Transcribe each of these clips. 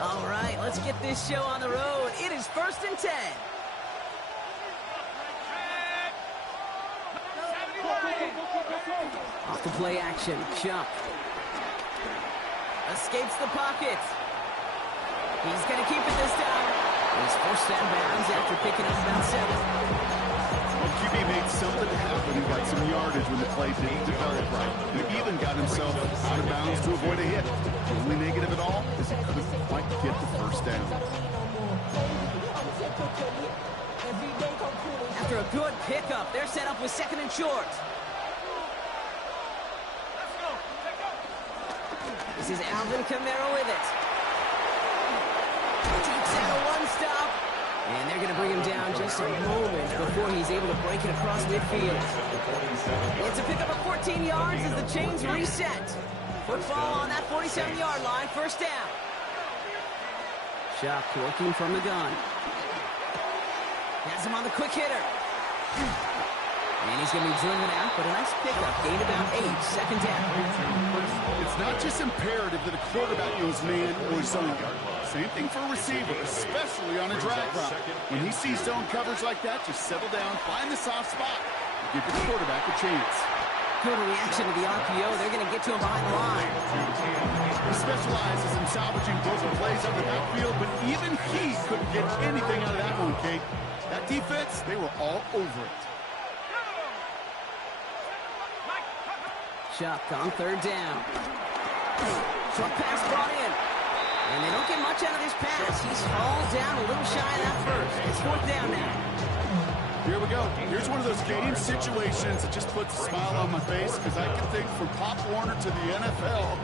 All right, let's get this show on the road. It is 1st and 10. Off the play action, Chuck. Escapes the pocket. He's going to keep it this time. He's forced out of bounds after picking up about 7. Well, QB made something happen and got some yardage when the play didn't develop right. He even got himself out of bounds to avoid a hit. The only negative at all is he couldn't quite get the first down. After a good pickup, they're set up with 2nd and short. This is Alvin Kamara with it. Takes out a one-stop. And they're going to bring him down just a moment before he's able to break it across midfield. It's a pickup of 14 yards as the chains reset. Football on that 47-yard line, 1st down. Shock working from the gun. Has him on the quick hitter. And he's going to be driven out, but a nice pickup. Gain about 8, 2nd down. It's not just imperative that a quarterback knows man or zone. Same thing for a receiver, especially on a drag route. When he sees zone coverage like that, just settle down, find the soft spot, and give your quarterback a chance. Good reaction to the RPO. They're going to get to him behind the line. He specializes in salvaging broken plays on the backfield, but even he couldn't get anything out of that one, Kate. That defense, they were all over it. Chuck on 3rd down. Short pass brought in. And they don't get much out of this pass. He's falls down a little shy of that first. It's 4th down now. Here we go. Here's one of those game situations that just puts a smile on my face because I can think from Pop Warner to the NFL,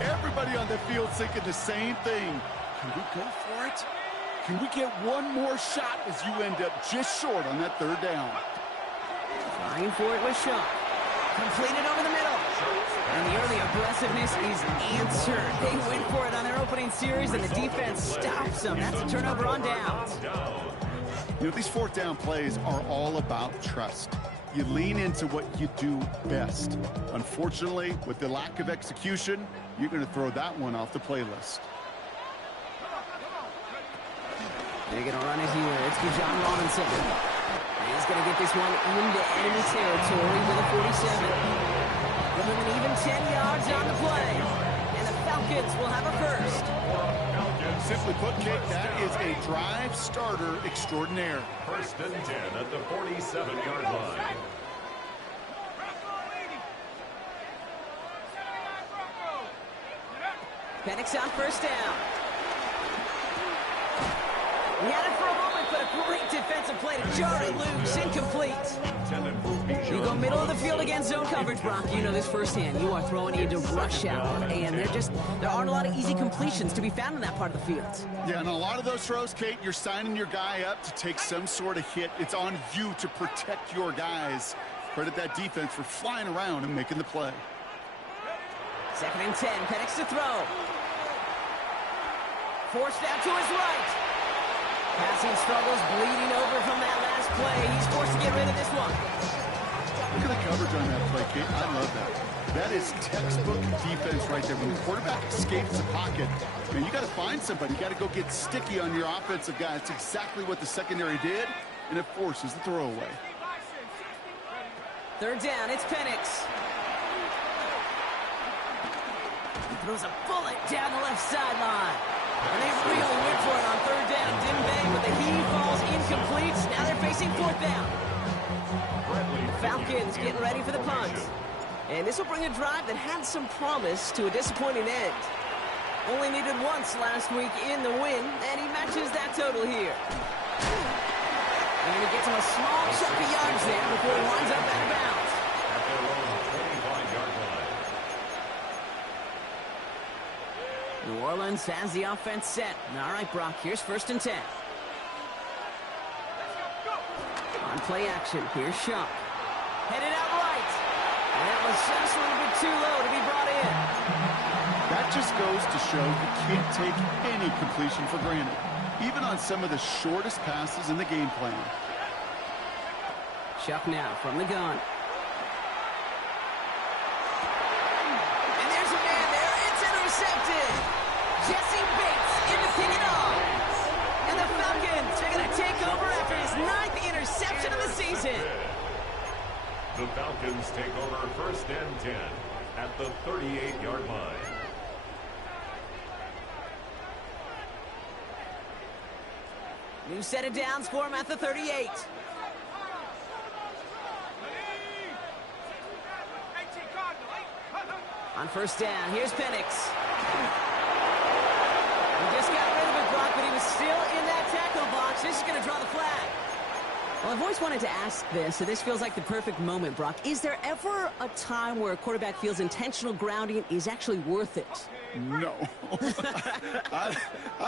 everybody on the field thinking the same thing. Can we go for it? Can we get one more shot as you end up just short on that 3rd down? Trying for it with Shaw. Completed over the middle. And the early aggressiveness is answered. They went for it on their opening series, and the defense stops them. That's a turnover on downs. You know, these 4th down plays are all about trust. You lean into what you do best. Unfortunately, with the lack of execution, you're going to throw that one off the playlist. They're going to run it here. It's Bijan Robinson. He's going to get this one into enemy territory with a 47. Give him an even 10 yards on the play. And the Falcons will have a first. Simply put, Kate, that is a drive starter extraordinaire. 1st and 10 at the 47-yard line. Penix on 1st down. He had it for a moment, but a great defensive play to jar it loose. Incomplete. You go middle of the field against zone coverage, Brock. You know this firsthand. You are throwing into rush hour, and there aren't a lot of easy completions to be found in that part of the field. Yeah, and a lot of those throws, Kate, you're signing your guy up to take some sort of hit. It's on you to protect your guys. Credit that defense for flying around and making the play. 2nd and 10. Penix to throw. Forced out to his right. Passing struggles bleeding over from that last play. He's forced to get rid of this one. Look at the coverage on that play, Kate. I love that. That is textbook defense right there. When the quarterback escapes the pocket, man, you got to find somebody. You got to go get sticky on your offensive guy. It's exactly what the secondary did, and it forces the throwaway. 3rd down, it's Penix. He throws a bullet down the left sideline. And they really went for it on 3rd down. Didn't bang, but the heave falls incomplete. Now they're facing 4th down. Falcons getting ready for the punt. And this will bring a drive that had some promise to a disappointing end. Only needed once last week in the win, and he matches that total here. And he gets him a small chunk of yards there before he winds up out of bounds. At their own 25-yard line. New Orleans has the offense set. All right, Brock, here's 1st and 10. On play action, here's Shump. Headed out right. too low to be brought in. That just goes to show you can't take any completion for granted, even on some of the shortest passes in the game plan. Chuck now from the gun. And there's a man there. It's intercepted. Jesse Bates in to pick it off. And the Falcons are going to take over after his 9th interception of the season. The Falcons take over 1st and 10 at the 38-yard line. New set of downs for him at the 38. On 1st down, here's Penix. He just got rid of it, Brock, but he was still in that tackle box. This is going to draw the flag. Well, I've always wanted to ask this, so this feels like the perfect moment, Brock. Is there ever a time where a quarterback feels intentional grounding is actually worth it? No. I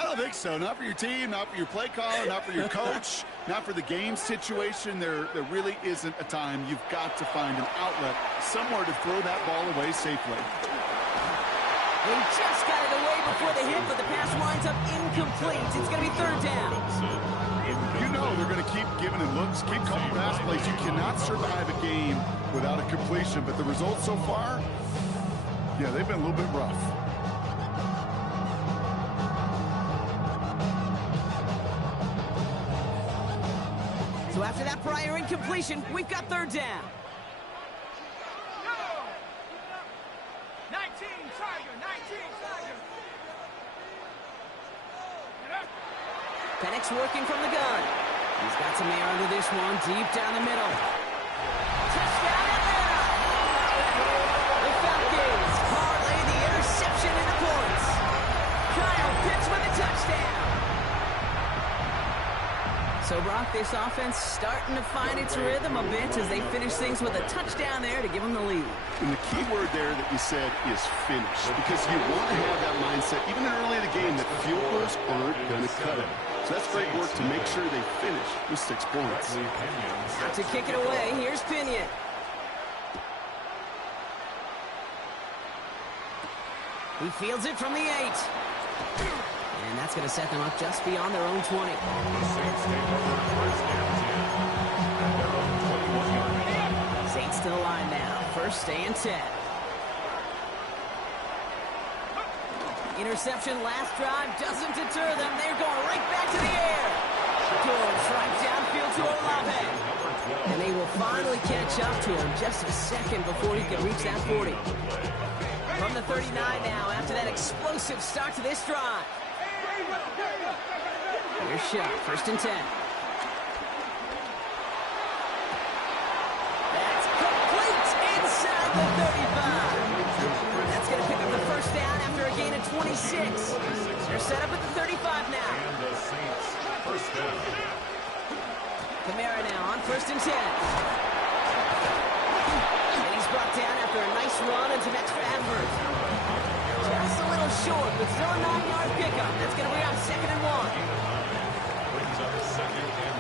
don't think so. Not for your team, not for your play caller, not for your coach, not for the game situation. There really isn't a time. You've got to find an outlet, somewhere to throw that ball away safely. He just got it away before the hit, but the pass winds up incomplete. It's going to be 3rd down. You know they're going to keep giving him looks, keep calling pass plays. You cannot survive a game without a completion, but the results so far, yeah, they've been a little bit rough. So after that prior incompletion, we've got 3rd down. 19 Tiger. Penix working from the gun. He's got some air under this one, deep down the middle. Touchdown, Atlanta! The Falcons parlay the interception into points. Kyle Pitts with a touchdown. So, Brock, this offense starting to find its rhythm a bit as they finish things with a touchdown there to give them the lead. And the key word there that you said is finish, because you want to have that mindset, even early in the game, that field goals aren't going to cut it. So that's great work to make sure they finish with 6 points. To kick it away, here's Pinion. He fields it from the 8. And that's going to set them up just beyond their own 20. Saints to the line now. 1st and 10. Interception last drive doesn't deter them. They're going right back to the air. Goes right downfield to Olave. And they will finally catch up to him just a second before he can reach that 40. From the 39 now after that explosive start to this drive. Here's Shuck, 1st and 10. That's complete inside the 35. That's going to pick up the 1st down after a gain of 26. They're set up at the 35 now. And the Saints 1st down. Kamara now on 1st and 10. And he's brought down after a nice run and some extra effort. Just a little short, but still a 9-yard pickup. That's going to bring up 2nd and 1. Brings up 2nd and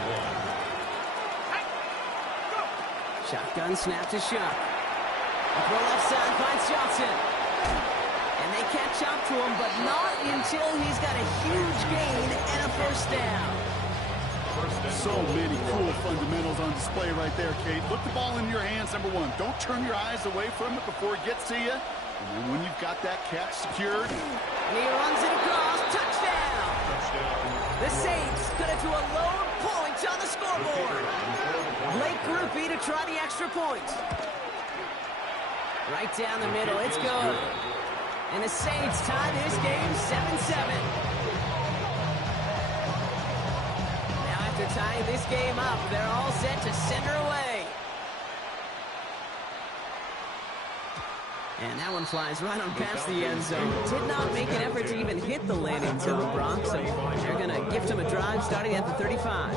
1. Shotgun snap to Shuck. Throw left side finds Johnson. And they catch up to him, but not until he's got a huge gain and a 1st down. So many cool fundamentals on display right there, Kate. Look the ball in your hands, number 1. Don't turn your eyes away from it before it gets to you. And then when you've got that catch secured, He runs it across. Touchdown. The Saints cut it to a lone point on the scoreboard. Blake Grupe to try the extra point. Right down the middle. It's good. And the Saints tie this game 7-7. Now after tying this game up, they're all set to send her away. And that one flies right on past the end zone. Did not make an effort to even hit the landing zone, Brock. So they're going to gift him a drive starting at the 35.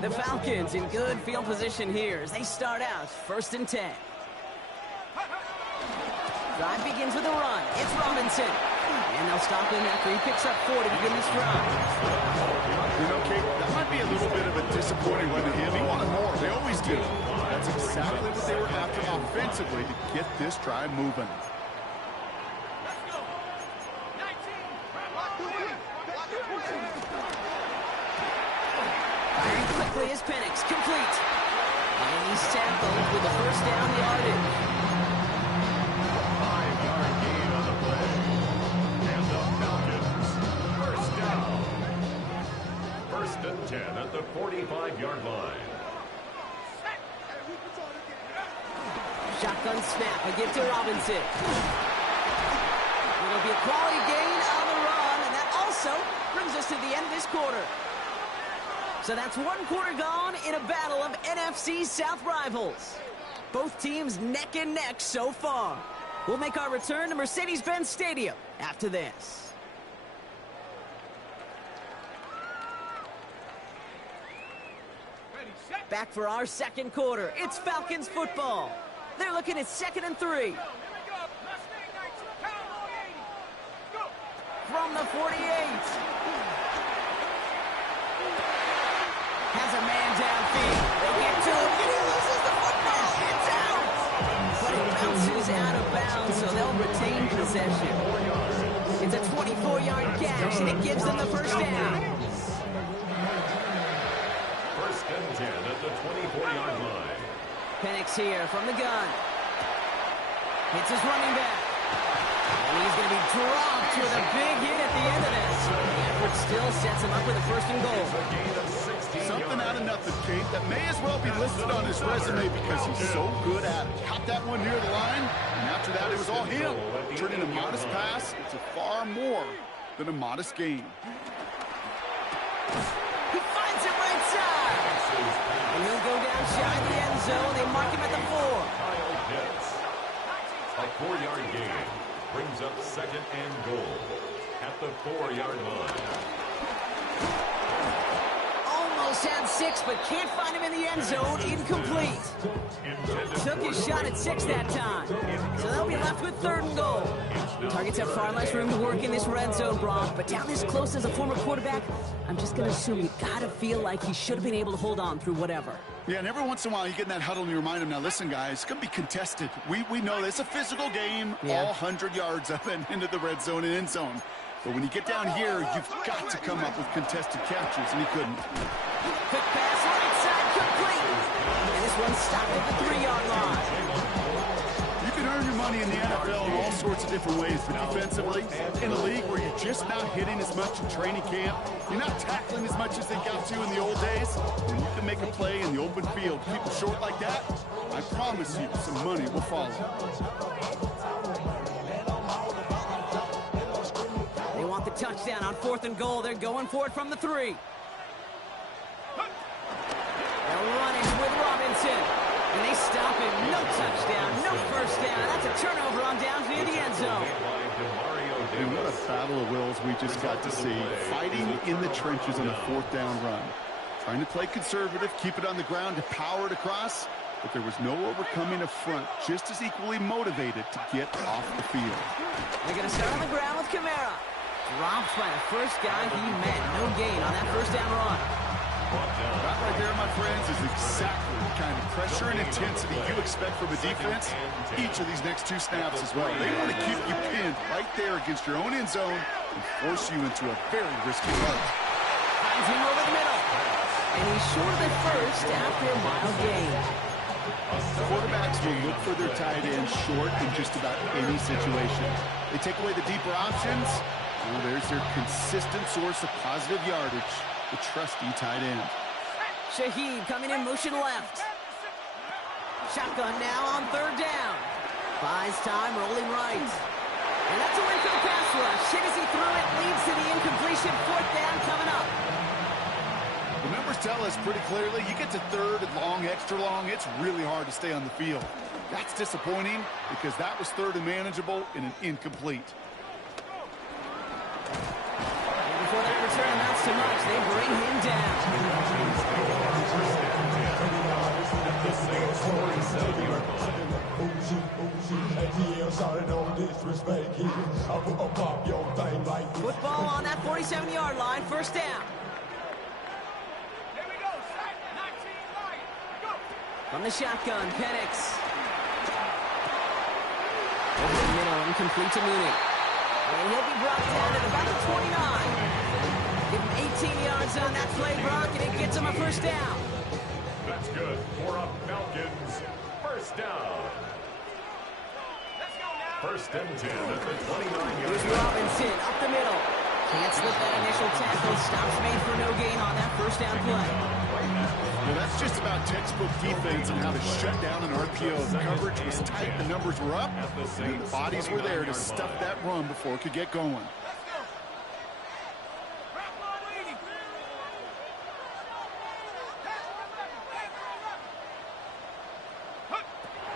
The Falcons in good field position here as they start out 1st and 10. Drive begins with a run. It's Robinson. And they'll stop him after he picks up 4 to begin this drive. you know, Kate, that might be a little bit of a disappointing one to him. He wanted more. They always do. That's exactly what they were after offensively to get this drive moving. Firing quickly is Penix, complete. And he's tackled with the first down yardage. 5-yard gain on the play. And the Falcons, first down. 1st and 10 at the 45-yard line. Shotgun snap, a give to Robinson. It'll be a quality gain on the run, and that also brings us to the end of this quarter. So that's one quarter gone in a battle of NFC South rivals. Both teams neck and neck so far. We'll make our return to Mercedes-Benz Stadium after this. Back for our second quarter. It's Falcons football. They're looking at 2nd and 3. From the 48. Has a man downfield. They get to him, and he loses the football. It's out. But it bounces out of bounds, so they'll retain possession. It's a 24-yard gash, and it gives them the first down. 1st and 10 at the 24-yard line. Penix here from the gun. Hits his running back. And he's going to be dropped with a big hit at the end of this. The effort still sets him up with a 1st and goal. Something out of nothing, Kate, that may as well be listed on his resume because he's so good at it. Caught that one near the line, and after that, it was all him. Turning a modest pass into far more than a modest gain. He finds it right side. And he'll go down shy of the end zone. They mark him at the 4. Kyle Pitts. A 4-yard gain brings up 2nd and goal at the 4-yard line. Almost had 6, but can't find him in the end zone. Incomplete. Took his shot at 6 that time. So they'll be left with 3rd and goal. Targets have far less room to work in this red zone, Brock. But down this close as a former quarterback, I'm just going to assume you got to feel like he should have been able to hold on through whatever. Yeah, and every once in a while you get in that huddle and you remind him, now listen, guys, it's going to be contested. We know this. It's a physical game, all 100 yards up and into the red zone and end zone. But when you get down here, you've got to come up with contested catches, and he couldn't. Quick pass, right side, complete. And this one stopped at the 3-yard line. You can earn your money in the NFL in all sorts of different ways, but defensively, in a league where you're just not hitting as much in training camp, you're not tackling as much as they got to in the old days, when you can make a play in the open field, people short like that, I promise you some money will follow. They want the touchdown on 4th and goal. They're going for it from the 3. They'll run it with Robinson. And they stop him. No touchdown, no first down. That's a turnover on down near the end zone. And what a battle of wills we just got to see. Fighting in the trenches on a 4th down run. Trying to play conservative, keep it on the ground to power it across. But there was no overcoming a front just as equally motivated to get off the field. They're going to start on the ground with Kamara. Dropped by the first guy he met. No gain on that first down run. That right there, my friends, is exactly the kind of pressure and intensity you expect from a defense each of these next 2 snaps as well. They want to keep you pinned right there against your own end zone and force you into a very risky run. Finds him over the middle. And he's short of the first after a mile gain. Quarterbacks will look for their tight end short in just about any situation. They take away the deeper options. Well, there's their consistent source of positive yardage, the trusty tight end. Shaheed coming in motion left. Shotgun now on 3rd down. Buys time, rolling right. And that's a win for the pass rush. Hit as he threw it, leads to the incompletion. 4th down coming up. The numbers tell us pretty clearly, you get to 3rd and long, extra long, it's really hard to stay on the field. That's disappointing because that was 3rd and manageable in an incomplete. And before that return amounts to much, they bring him down. Football on that 47-yard line, 1st down. From the shotgun, Penix. Over the middle, incomplete to Mooney. And he'll be brought down at about the 29. Give him 18 yards on that play, Brock, and it gets him a first down. That's good for a Falcons first down. First and 10 at the 29-yard Here's line. Robinson up the middle. Can't slip that initial tackle. Stops made for no gain on that first down play. Well, that's just about textbook defense and how to shut down an RPO. The coverage was tight, the numbers were up, and the bodies were there to stuff that run before it could get going.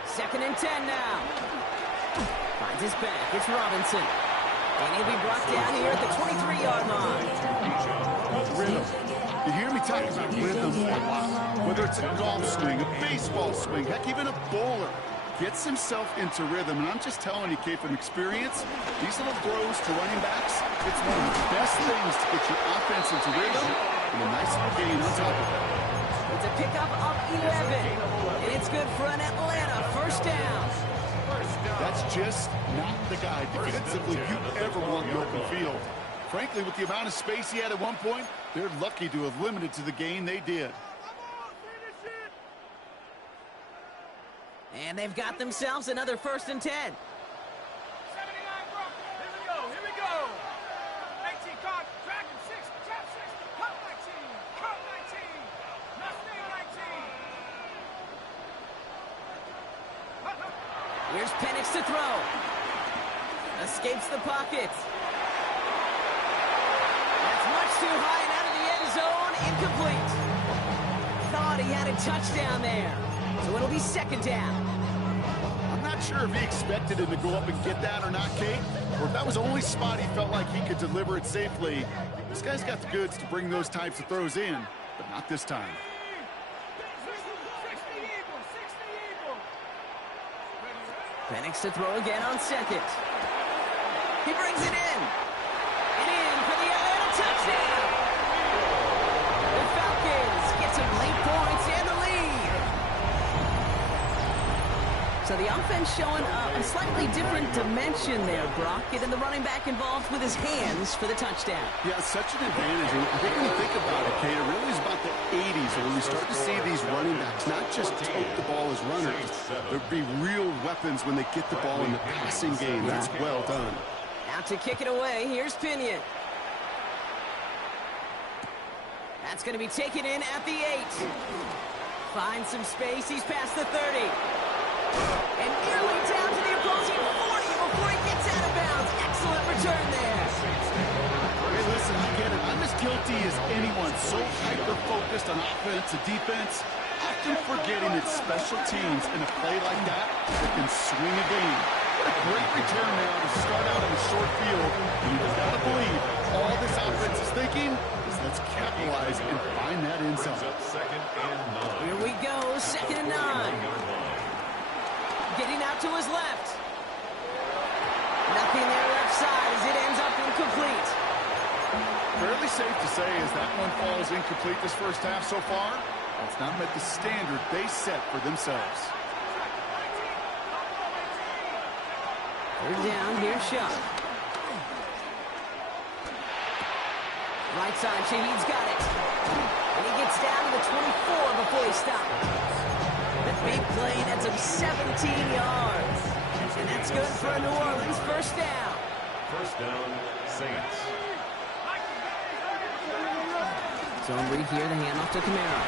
Second and 10 now. Finds his back. It's Robinson. And he'll be brought down here at the 23-yard line. Rhythm. You hear me talk about rhythm a lot. Whether it's a golf swing, a baseball swing, heck, even a bowler gets himself into rhythm. And I'm just telling you, Kate, from experience, these little throws to running backs, it's one of the best things to get your offense into rhythm and a nice little gain on top of it. It's a pickup of 11. And it's good for an Atlanta first down. That's just not the guy defensively you ever want in the open field. Frankly, with the amount of space he had at one point, they're lucky to have limited to the gain they did. And they've got themselves another first and 10. 79, bro. Here we go. 18, caught, dragon 6, trap 6, cut 19, cut 19. Now stay on 19. Here's Penix to throw. Escapes the pocket. That's much too high and out of the end zone. Incomplete. Thought he had a touchdown there. So it'll be second down. I'm not sure if he expected him to go up and get that or not, Kate, or if that was the only spot he felt like he could deliver it safely. This guy's got the goods to bring those types of throws in, but not this time. 60 Eagles. Penix to throw again on second. He brings it in. And in for the Atlanta touchdown. The Falcons get some late points and the lead. So the offense showing a slightly different dimension there, Brock. Getting the running back involved with his hands for the touchdown. Yeah, such an advantage. And I think when you think about it, Kate, it really is about the 80s when we start to see these running backs not just tote the ball as runners. There'd be real weapons when they get the ball in the passing game. That's well done. Out to kick it away. Here's Pinion. That's going to be taken in at the 8. Finds some space. He's past the 30. And nearly down to the opposing 40 before he gets out of bounds. Excellent return there. Hey, listen, I get it. I'm as guilty as anyone. So hyper-focused on offense and defense, often forgetting it's special teams in a play like that can swing a game. What a great return now to start out in a short field. And you've got to believe all this offense is thinking is let's capitalize and find that end zone. Second and 9. Here we go, second and 9. Getting out to his left. Nothing there left side as it ends up incomplete. Fairly safe to say as that one falls incomplete this first half so far, it's not met the standard they set for themselves. Third down, here's Sharp. Right side, Shaheed's got it. And he gets down to the 24 before he stops. That big play, that's him 17 yards. And that's good for a New Orleans first down. First down, Saints. Zone read here, the handoff to Kamara.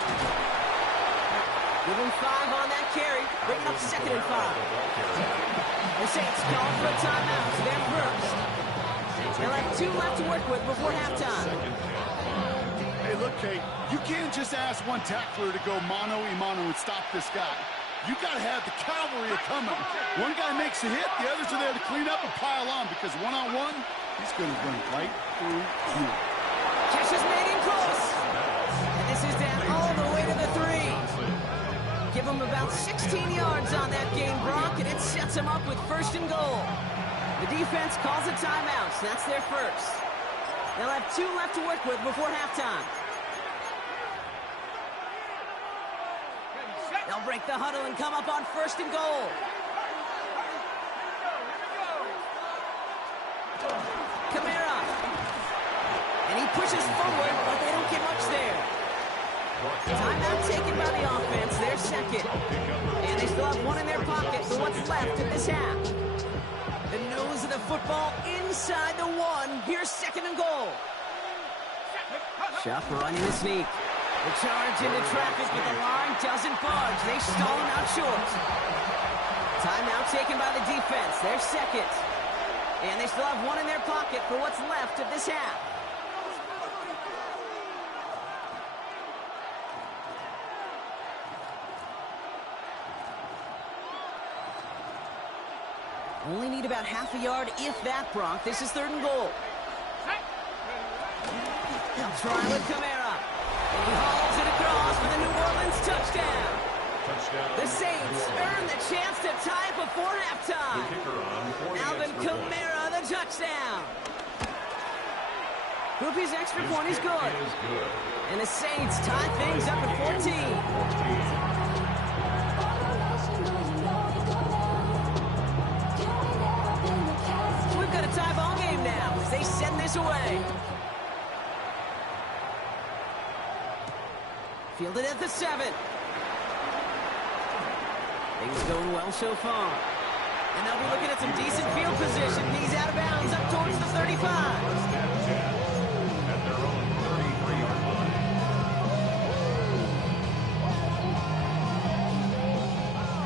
Give him 5 on that carry. Bring it up second and 5. The Saints call for a timeout. They're first. They'll have 2 left to work with before halftime. Hey, look, Kate, you can't just ask one tackler to go mano-a-mano and stop this guy. You got to have the cavalry coming. One guy makes a hit, the others are there to clean up and pile on because one-on-one, he's going to run right through you. Catch is made in close. And this is down all the way to the 3. Give him about 16 yards on that game, Brock, and it sets him up with first and goal. The defense calls a timeout, so that's their first. They'll have 2 left to work with before halftime. They'll break the huddle and come up on 1st and goal. Kamara. And he pushes forward, but they don't get much there. Timeout taken by the offense, their second. And they still have one in their pocket for what's left in this half. The nose of the football inside the 1. Here's 2nd and goal. Shuff running the sneak. The charge into traffic, but the line doesn't budge. They stall him out short. Timeout taken by the defense, their second. And they still have one in their pocket for what's left of this half. Only need about half a yard, if that, Brock. This is 3rd and goal. They'll try with Kamara. And he hauls it across for the New Orleans touchdown. The Saints earn the chance to tie it before halftime. Alvin Kamara, the touchdown. Groupie's extra point is good. And the Saints tie things up at 14. Tie ball game now as they send this away. Fielded at the 7. Things going well so far. And they'll be looking at some decent field position. He's out of bounds up towards the 35. At their own 33-yard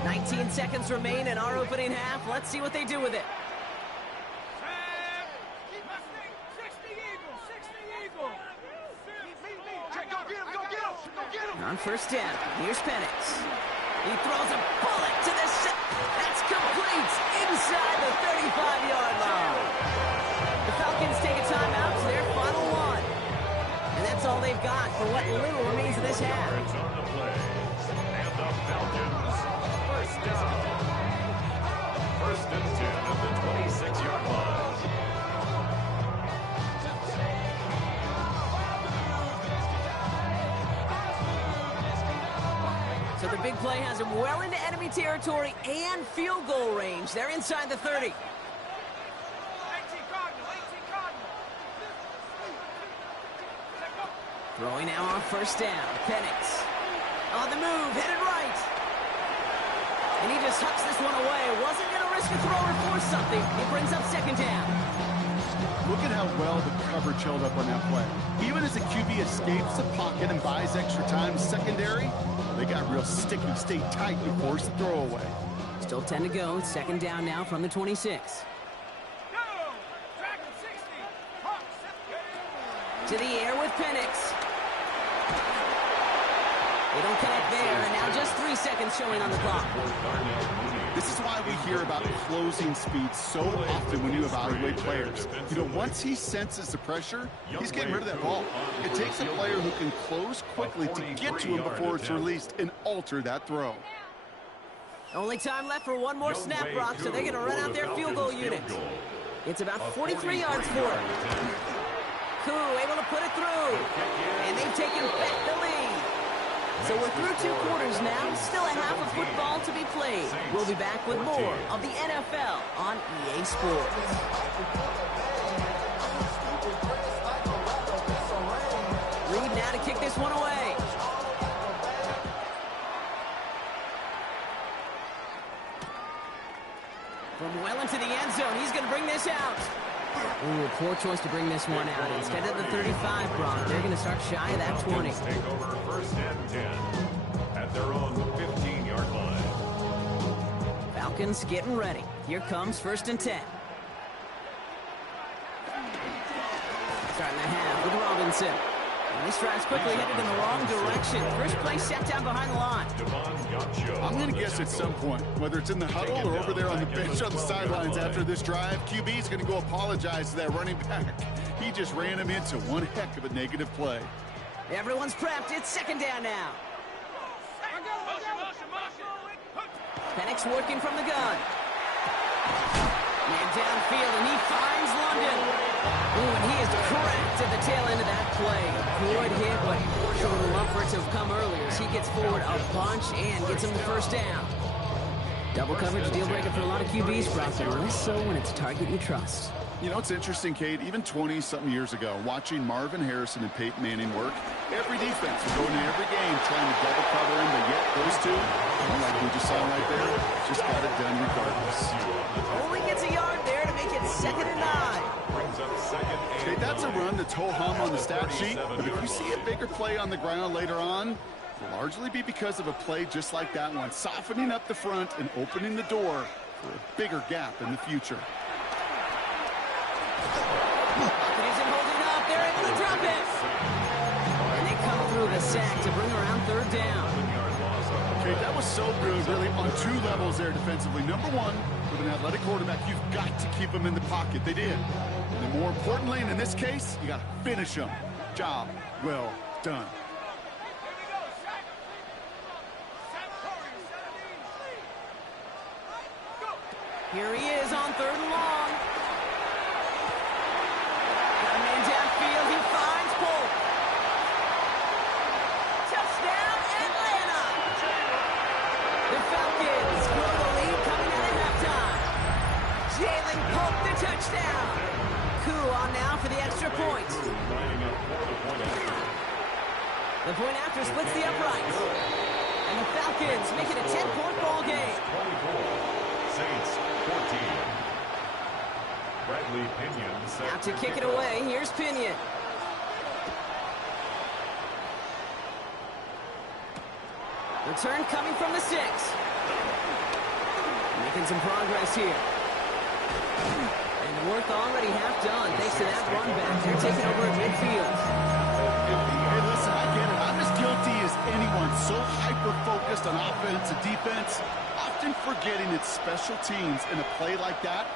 line. 19 seconds remain in our opening half. Let's see what they do with it. On 1st down, here's Penix. He throws a bullet to the set. That's complete inside the 35-yard line. The Falcons take a timeout to their final 1. And that's all they've got for what little remains of this half. It's on the play. And the Falcons, 1st down. 1st and 10 at the 26-yard line. So the big play has him well into enemy territory and field goal range. They're inside the 30. Throwing now on 1st down. Penix on the move, headed right. And he just hucks this one away. Wasn't going to risk a throw or force something. He brings up 2nd down. Look at how well the coverage held up on that play. Even as the QB escapes the pocket and buys extra time secondary, they got real sticky, stay tight to force the throw away. Still 10 to go. 2nd down now from the 26. To the air with Penix. They don't connect there, and now just 3 seconds showing on the clock. This is why we hear about closing speed so often when you evaluate players. You know, once he senses the pressure, he's getting rid of that ball. It takes a player who can close quickly to get to him before it's released and alter that throw. Only time left for one more snap, Brock, so they're going to run out their field goal unit. It's about 43 yards for it. Koo able to put it through, and they've taken back the lead. So we're through 2 quarters now, still a half of football to be played. We'll be back with more of the NFL on EA Sports. Reed now to kick this one away. From well into the end zone, he's going to bring this out. Ooh, poor choice to bring this one out. Instead of the 35, Brock, they're going to start shy of that 20. Take over 1st and 10 at their own 15-yard line. Falcons getting ready. Here comes 1st and 10. Starting the half with Robinson. And this drive's quickly headed in the wrong direction. First play set down behind the line. I'm going to guess at some point, whether it's in the huddle or over there on the bench on the sidelines after this drive, QB's going to go apologize to that running back. He just ran him into one heck of a negative play. Everyone's prepped. It's 2nd down now. Penix working from the gun. Man downfield, and he finds London. Ooh, and he is cracked at the tail end of that play. Good hit, but it's a little up for it to have come earlier as he gets forward a bunch and gets him the first down. Double coverage deal breaker for a lot of QBs, Brock, but less so when it's a target you trust. You know, it's interesting, Kate, even 20-something years ago, watching Marvin Harrison and Peyton Manning work, every defense would go into every game trying to double cover him, but yet those two, like we just saw right there, just got it done regardless. Only gets a yard there to make it 2nd and 9. Okay, that's a run that's ho-hum on the stat sheet, but if you see a bigger play on the ground later on, it'll largely be because of a play just like that one, softening up the front and opening the door for a bigger gap in the future. Isn't holding up. They're able to drop it. And they come through the sack to bring around 3rd down. Okay, that was so good, really, on 2 levels there defensively. Number one, with an athletic quarterback, you've got to keep him in the pocket. They did. And then more importantly, and in this case, you got to finish him. Job well done. Here he is on 3rd and long. Got a man downfield. He finds Polk. Touchdown, Atlanta. The Falcons grow the lead coming out at halftime. Jalen Polk, the touchdown. Koo on now for the extra point. The point after splits the uprights. And the Falcons make it a 10-point ball game. Saints 14. Bradley Pinion set Out to kick it away. Here's Pinion. Return coming from the 6. Making some progress here. And the work already half done thanks to that run back. They're taking over at midfield. Hey, listen, I get it. I'm as guilty as anyone. So hyper-focused on offense and defense, often forgetting it's special teams in a play like that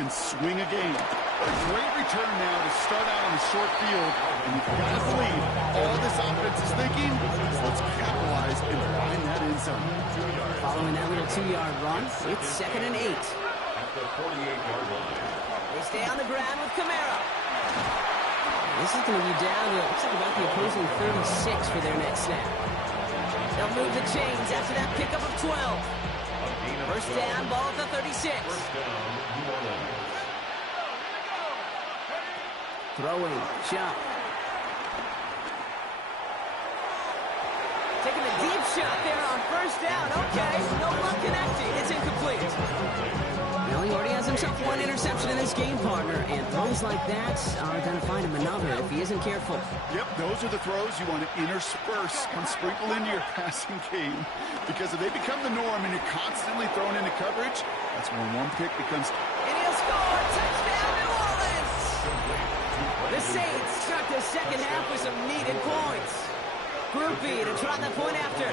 can swing a game. A great return now to start out on the short field, and you've got to believe all this offense is thinking is let's capitalize and find that end zone. Following that little 2-yard run, it's 2nd and 8. at the 48-yard line. They stay on the ground with Kamara. This is going to be down to, looks like about the opposing 36 for their next snap. They'll move the chains after that pickup of 12. First down, ball at the 36. First down, New Orleans. Throwing, shot. Taking a deep shot there on first down. Okay, no luck connecting. It's incomplete. Well, he already has himself one interception in his game, partner, and throws like that are going to find him another if he isn't careful. Yep, those are the throws you want to intersperse and sprinkle into your passing game. Because if they become the norm and you're constantly thrown into coverage, that's when one pick becomes... And he'll score! Touchdown, New Orleans! The Saints start the second half with some needed points. Groupie to try the point after.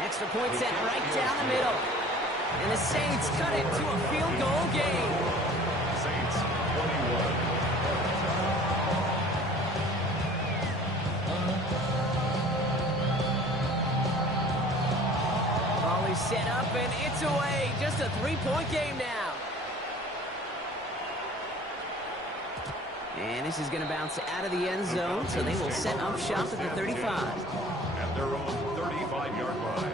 Extra point set right down the middle. And the Saints cut it to a field goal game. Saints 21. Volley set up and it's away. Just a 3-point game now. And this is going to bounce out of the end zone, so they will set up shop at the 35. At their own 35-yard line.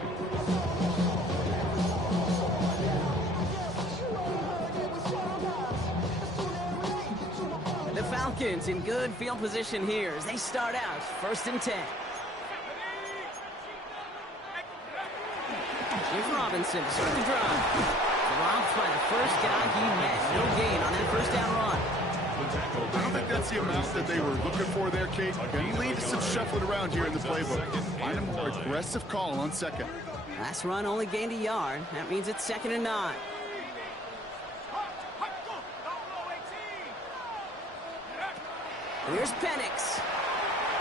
The Falcons in good field position here as they start out 1st and 10. Here's Robinson to start the drive. Dropped by the first guy he met. No gain on that first down run. I don't think that's the amount that they were looking for there, Kate. Going to lead to some shuffling around here in the playbook. Find a more aggressive call on second. Last run only gained a yard. That means it's 2nd and 9. Here's Penix.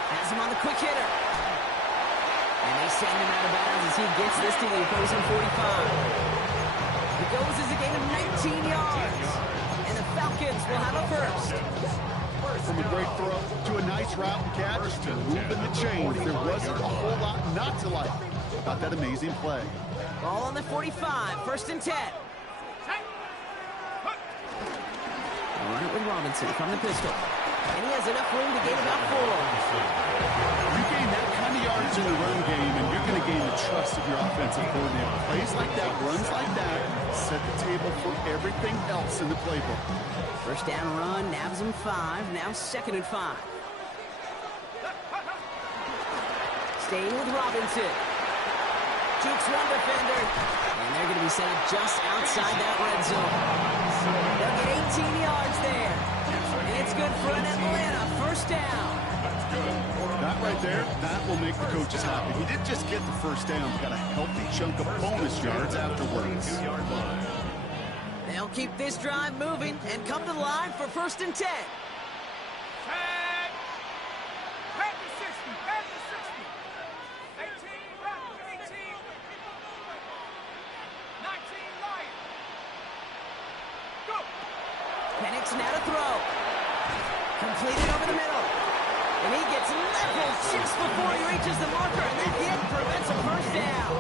Has him on the quick hitter. And they send him out of bounds as he gets this to the opposing 45. It goes as a gain of 19 yards. And the Falcons will have a first. From a great throw to a nice route and catch to moving the chains, there wasn't a whole lot not to like about that amazing play. Ball on the 45, 1st and 10. They'll run it with Robinson from the pistol. And he has enough room to gain about 4. You gain that kind of yardage in the run game, and you're going to gain the trust of your offensive coordinator. Plays like that, runs like that, set the table for everything else in the playbook. First down run, nabs him 5. Now 2nd and 5. Staying with Robinson. Jukes one defender. And they're going to be set up just outside that red zone. They'll get 18 yards there. And it's good for an Atlanta first down. That right there, that will make the coaches happy. He didn't just get the first down, got a healthy chunk of bonus yards afterwards. They'll keep this drive moving and come to the line for 1st and 10. Head to 60. Head to 60. 18. Back to 18. 19. Lion. Go. Penix now to throw. Completed over the middle. And he gets leveled just before he reaches the marker. And that hit prevents a first down.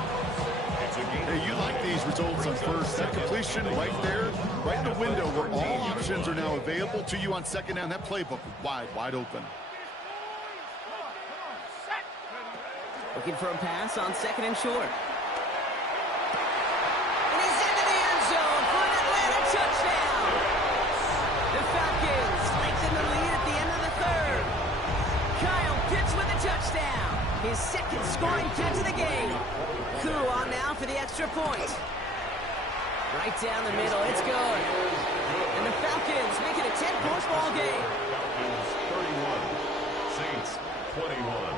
Hey, you like these results on first. That completion right there, right in the window where all options are now available to you on 2nd down. That playbook wide open. Looking for a pass on 2nd and short. And he's into the end zone for an Atlanta touchdown. The Falcons lengthen the lead at the end of the 3rd. Kyle Pitts with a touchdown. His 2nd scoring catch of the game. Koo on now for the extra point. Right down the middle, it's good. And the Falcons make it a 10-point ball game. Falcons 31, Saints 21.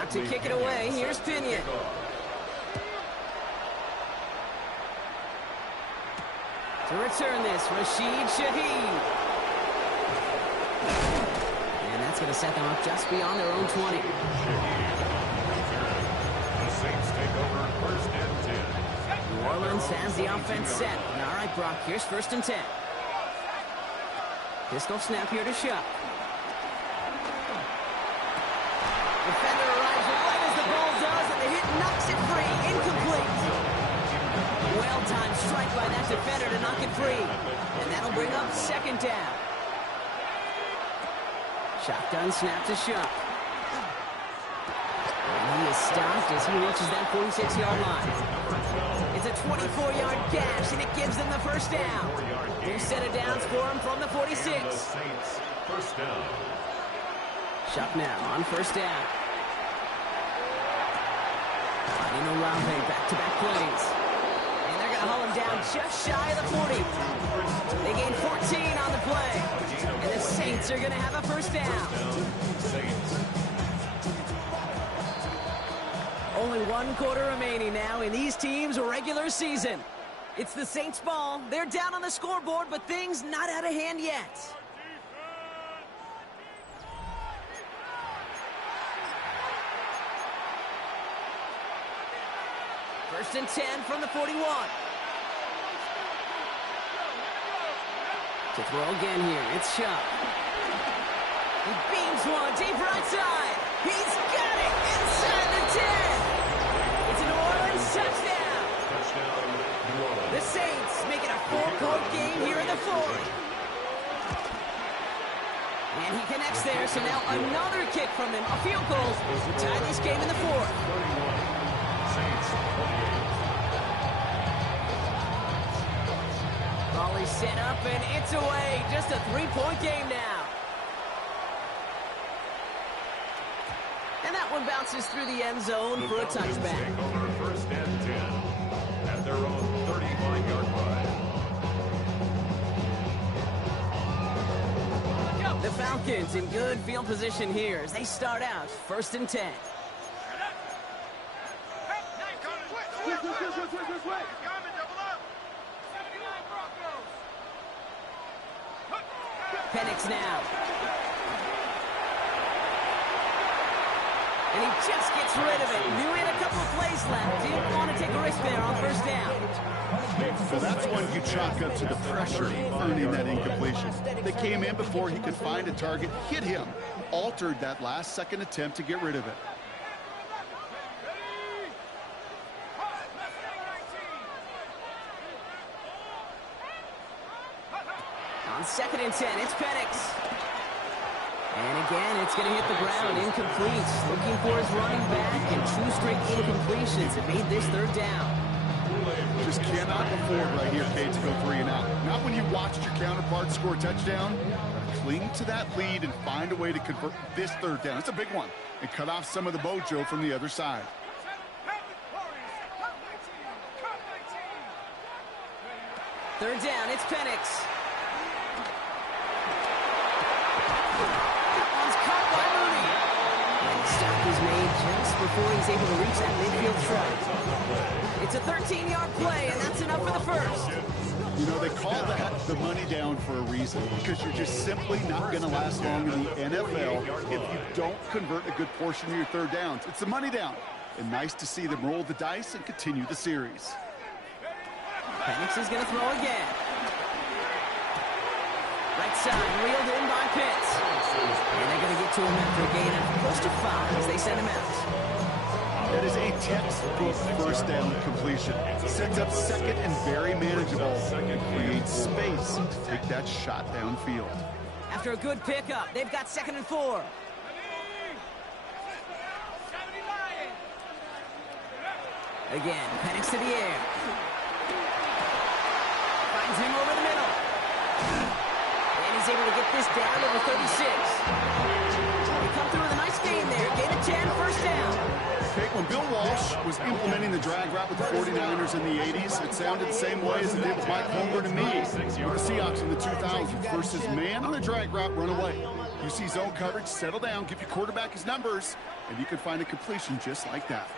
Out to kick it away, here's Pinion. To return this, Rashid Shaheed. And that's going to set them up just beyond their own 20. The Saints take over 1st and 10. New Orleans has the offense set. All right, Brock, here's 1st and 10. Pistol snap here to Shuck. Defender arrives right as the ball does, and the hit knocks it free. Incomplete. Well-timed strike by that defender to knock it free. And that'll bring up 2nd down. Shotgun snap to Shuck. And he is stopped as he reaches that 46-yard line. It's a 24-yard gash, and it gives them the first down. New set of downs for him from the 46. Saints 1st down. Shuck now on 1st down. Finding Olave, back-to-back plays. And they're going to haul him down just shy of the 40. They gain 14 on the play. And the Saints are going to have a first down. Saints. Only 1 quarter remaining now in these teams' regular season. It's the Saints' ball. They're down on the scoreboard, but things not out of hand yet. First and 10 from the 41. To throw again here, it's Shuck. He beams one deep right side. He's got it inside the 10. It's a New Orleans touchdown. Touchdown, New Orleans. The Saints make it a 4-point game here in the 4th. And he connects there, so now another kick from him. A field goal to tie this game in the 4th. 31, Saints 28. Raleigh set up, and it's away. Just a 3-point game now. And that one bounces through the end zone for a touchback. Take over 1st and 10 at their own 35-yard line. The Falcons in good field position here as they start out 1st and 10. Penix now. And he just gets rid of it. Knew he had a couple of plays left. Didn't want to take a risk there on 1st down. So that's one you chalk up to the pressure earning that incompletion. They came in before he could find a target, hit him, altered that last 2nd attempt to get rid of it. 2nd and 10. It's Penix. And again, it's going to hit the ground. Incomplete. Looking for his running back, and 2 straight incompletions have made this 3rd down. Just cannot afford right here, Kate, to go 3 and out. Not when you watched your counterpart score a touchdown. Cling to that lead and find a way to convert this 3rd down. It's a big one. And cut off some of the mojo from the other side. 3rd down, it's Penix. One's caught by Mooney. And the stop is made just before he's able to reach that midfield stripe. It's a 13-yard play, and that's enough for the 1st. You know, they call that the money down for a reason, because you're just simply not going to last long in the NFL if you don't convert a good portion of your 3rd downs. It's the money down. And nice to see them roll the dice and continue the series. Penix is going to throw again. Right side, reeled in by Pitts. And they're going to get to him after a gain of close to 5 as they send him out. That is a textbook 1st down completion. Sets up 2nd and very manageable. Creates space to take that shot downfield. After a good pickup, they've got 2nd and 4. Again, Penix to the air. Finds him over the middle. And he's able to get this down over 36. They come through with a nice gain there. Gain of 10, 1st down. Okay, when Bill Walsh was implementing the drag route with the 49ers in the 80s, it sounded the same way as it did with Mike Holmgren and me with the Seahawks in the 2000s versus man on a drag route, run away. You see zone coverage, settle down, give your quarterback his numbers, and you can find a completion just like that.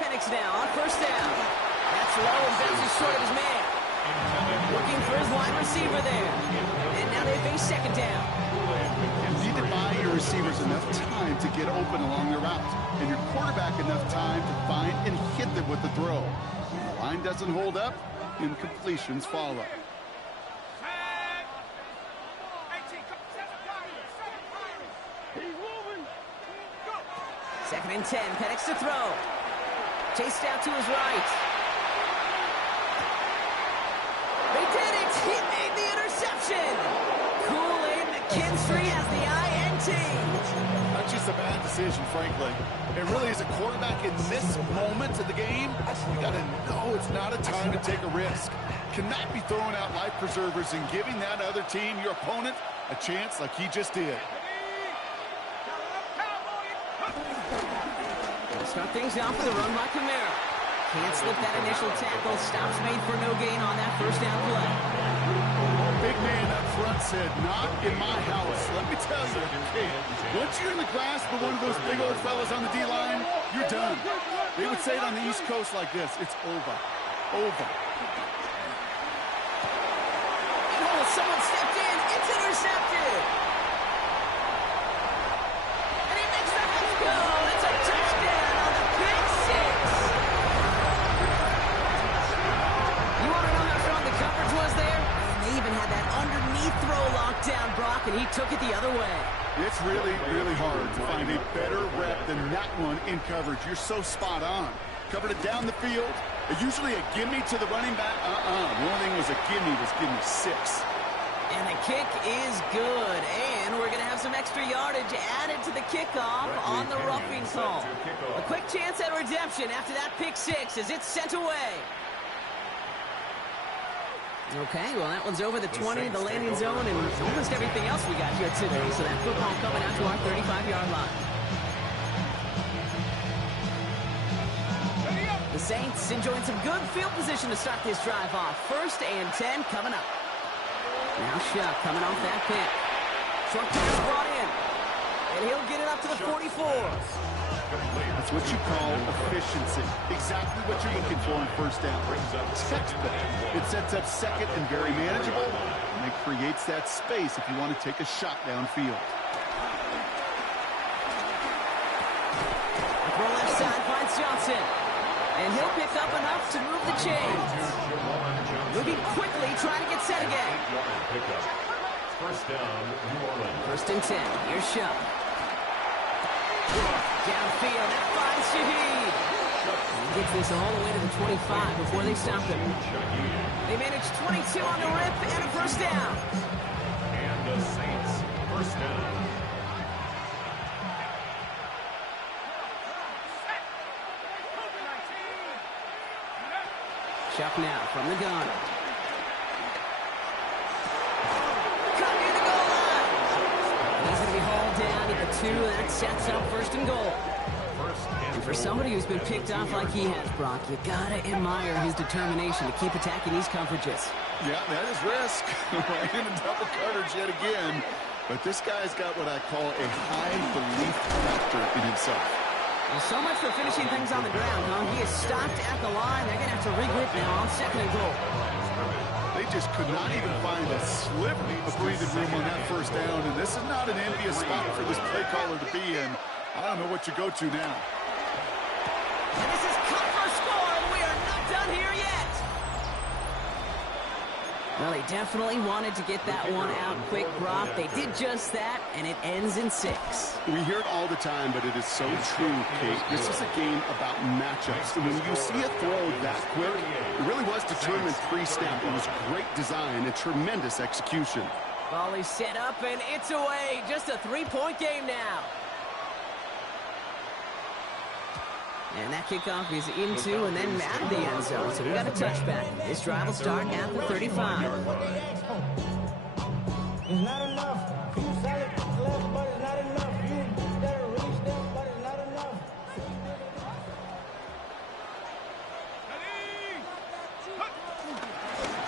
Penix now on 1st down. That's low and bounces short of his man. Looking for his wide receiver there. And now they face 2nd down. You need to buy your receivers enough time to get open along their route, and your quarterback enough time to find and hit them with the throw. When the line doesn't hold up, incompletions follow. 2nd and 10. Penix to throw. Chased out to his right. They did it! He made the interception! Kool-Aid McKinstry has the INT. That's just a bad decision, frankly. It really is a quarterback in this moment of the game. You got to know it's not a time to take a risk. Cannot be throwing out life preservers and giving that other team, your opponent, a chance like he just did. Start things off with a run by Kamara. Can't slip that initial tackle. Stops made for no gain on that 1st down play. Big man up front said, not in my house. Let me tell you, hey, once you're in the grasp of one of those big old fellas on the D-line, you're done. They would say it on the East Coast like this, it's over. Over. Oh, someone stepped in. It's intercepted. And he makes the Hex go. It's a touchdown on the pick 6. You want to know how strong the coverage was there? And they even had that underneath throw locked down, Brock, and he took it the other way. It's really, really hard to find a better rep than that one in coverage. You're so spot on. Covered it down the field. Usually a gimme to the running back. The only thing was a gimme was give me 6. And the kick is good. And we're going to have some extra yardage added to the kickoff on the roughing call. A quick chance at redemption after that pick 6 as it's sent away. Okay, well, that one's over the 20, the landing zone, and almost everything else we got here today. So that football coming out to our 35-yard line. The Saints enjoying some good field position to start this drive off. 1st and 10 coming up. Now Shuck coming off that pick. Short pass brought in. And he'll get it up to the 44. That's what you call efficiency. Exactly what you're looking for on 1st down. Textbook. It sets up 2nd and very manageable, and it creates that space if you want to take a shot downfield. Throw left side finds Johnson. And he'll pick up enough to move the chains. Moving quickly, trying to get set again. 1st down, New Orleans. 1st and 10. Here's Shuck. Downfield, that finds Shaheed. gets this all the way to the 25 before they stop him. They managed 22 on the rip and a first down. And the Saints, first down. Chuck now from the gun. Cut near the goal line. He's going to be hauled down at the 2, and that sets up first and goal. And for somebody who's been picked off like he has, Brock, you got to admire his determination to keep attacking these coverages. Yeah, that is risk. Right in a double coverage yet again. But this guy's got what I call a high belief factor in himself. Well, so much for finishing things on the ground, huh? He is stopped at the line. They're going to have to regroup now on second and goal. They just could not even find a sliver of breathing room on that first down, and this is not an envious spot for this play caller to be in. I don't know what you go to now. And this is cut for a score, and we are not done here yet. Well, they definitely wanted to get that one out quick, Brock. They did just that, and it ends in 6. We hear it all the time, but it is so true, Kate. This is a game about matchups. And when you see a throw that quick, it really was determined pre-snap. It was great design and tremendous execution. Ball is set up, and it's away. Just a 3-point game now. And that kickoff is into and then out of the end zone. So we got a touchback. This drive will start at the 35. It's not enough. You solid left, but it's not enough. You gotta reach them, but it's not enough.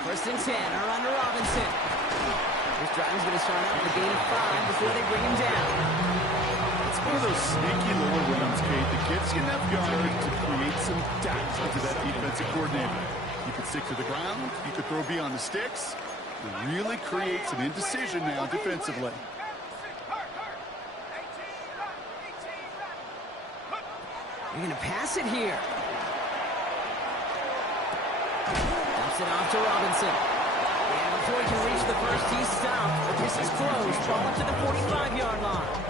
First and 10 are under Robinson. This drive is going to start out with a gain of 5 before they bring him down. It's one of those sneaky little runs, Kate, that gets you enough yard to create some doubt into that defensive coordinator. You can stick to the ground. You can throw beyond the sticks. It really creates an indecision now defensively. You're going to pass it here. Dumps it off to Robinson. And before he can reach the first, he's stopped. But this is close. Ball up to the 45-yard line.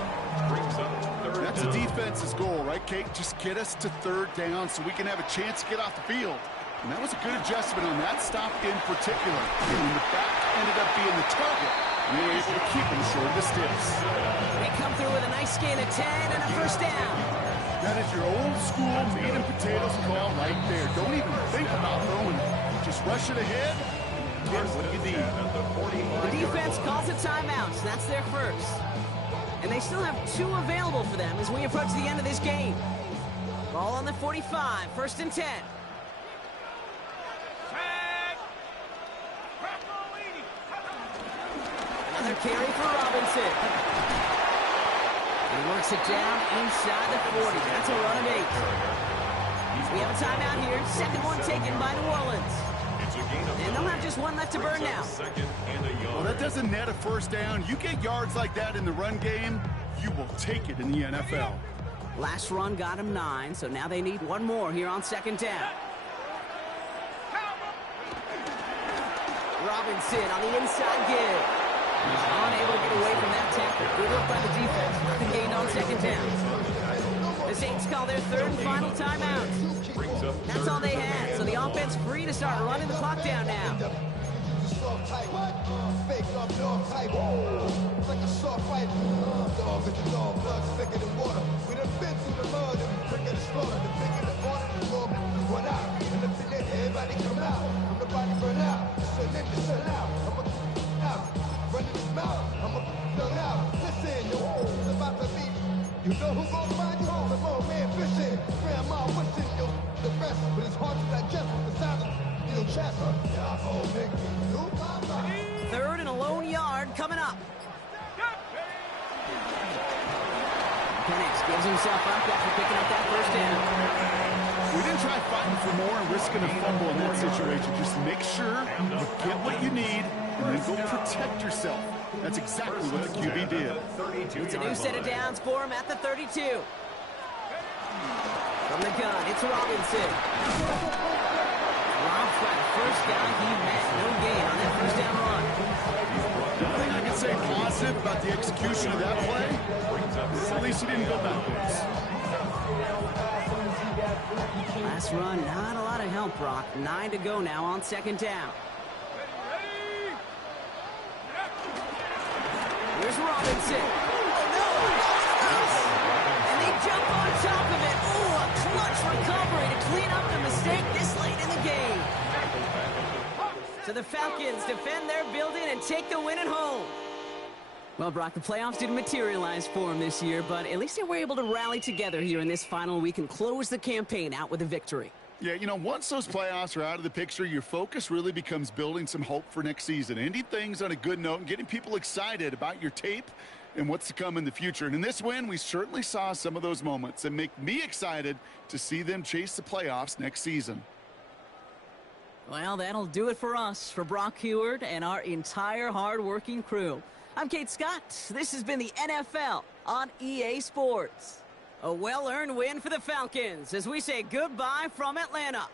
That's the defense's goal, right, Kate? Just get us to third down so we can have a chance to get off the field. And that was a good adjustment on that stop in particular. And the back ended up being the target. We were able to keep him short of the sticks. They come through with a nice gain of 10 and a first down. That is your old school meat and potatoes call right there. Don't even think about throwing it. Just rush it ahead. Here's what you need. The defense calls a timeout. So that's their first. And they still have 2 available for them as we approach the end of this game. Ball on the 45, first and 10. Another carry for Robinson. He works it down inside the 40. That's a run of 8. We have a timeout here. Second one taken by New Orleans. And they'll have just 1 left to burn now. Well, that doesn't net a first down. You get yards like that in the run game, you will take it in the NFL. Last run got him 9, so now they need 1 more here on second down. Robinson on the inside give. He's unable to get away from that tackle. Good work by the defense. Nothing gained on second down. The Saints call their 3rd and final timeout. That's all they had, so the offense free to start running the clock down now. Fake up dog type. Like a shark fight. Dog at the dog, blood thicker than water. We done been through the mud and we quicker to slaughter. The bigger the order, the more we run out. And the minute everybody come out, I'm the body burn out. So let me shut out. I'm a out. Running his mouth, I'm a out. Listen, yo, it's about to be. You know who gon' find you? The wrong man fishing. Grandma wishing, yo, the rest. But it's hard to digest with the sound of your chest. Y'all gon' make me do my mind. 3rd and a lone yard coming up. Penix gives himself up after picking up that first down. We didn't try fighting for more and risking a fumble in that situation. Just make sure you get what you need and then go protect yourself. That's exactly what the QB did. It's a new set of downs for him at the 32. From the gun, it's Robinson. Rob's got the first down he met. No gain on that first down run. The only thing I can say positive about the execution of that play is at least he didn't go backwards. Last pass run, not a lot of help, Brock. 9 to go now on second down. Here's Robinson. Oh, no! And they jump on top of it. Ooh, a clutch recovery to clean up the mistake this late in the game. So the Falcons defend their building and take the win at home. Well, Brock, the playoffs didn't materialize for them this year, but at least they were able to rally together here in this final week and close the campaign out with a victory. Yeah, you know, once those playoffs are out of the picture, your focus really becomes building some hope for next season, ending things on a good note and getting people excited about your tape and what's to come in the future. And in this win, we certainly saw some of those moments and make me excited to see them chase the playoffs next season. Well, that'll do it for us, for Brock Huard and our entire hard-working crew. I'm Kate Scott. This has been the NFL on EA Sports. A well-earned win for the Falcons as we say goodbye from Atlanta.